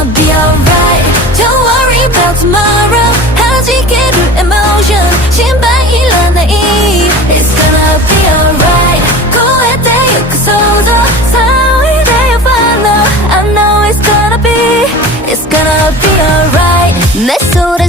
gonna be alright. Don't worry about tomorrow. 아직의 emotion 신발이란 나이. It's gonna be alright. 후회돼요 그 소도 사위돼요 follow. I know it's gonna be alright. 내 소리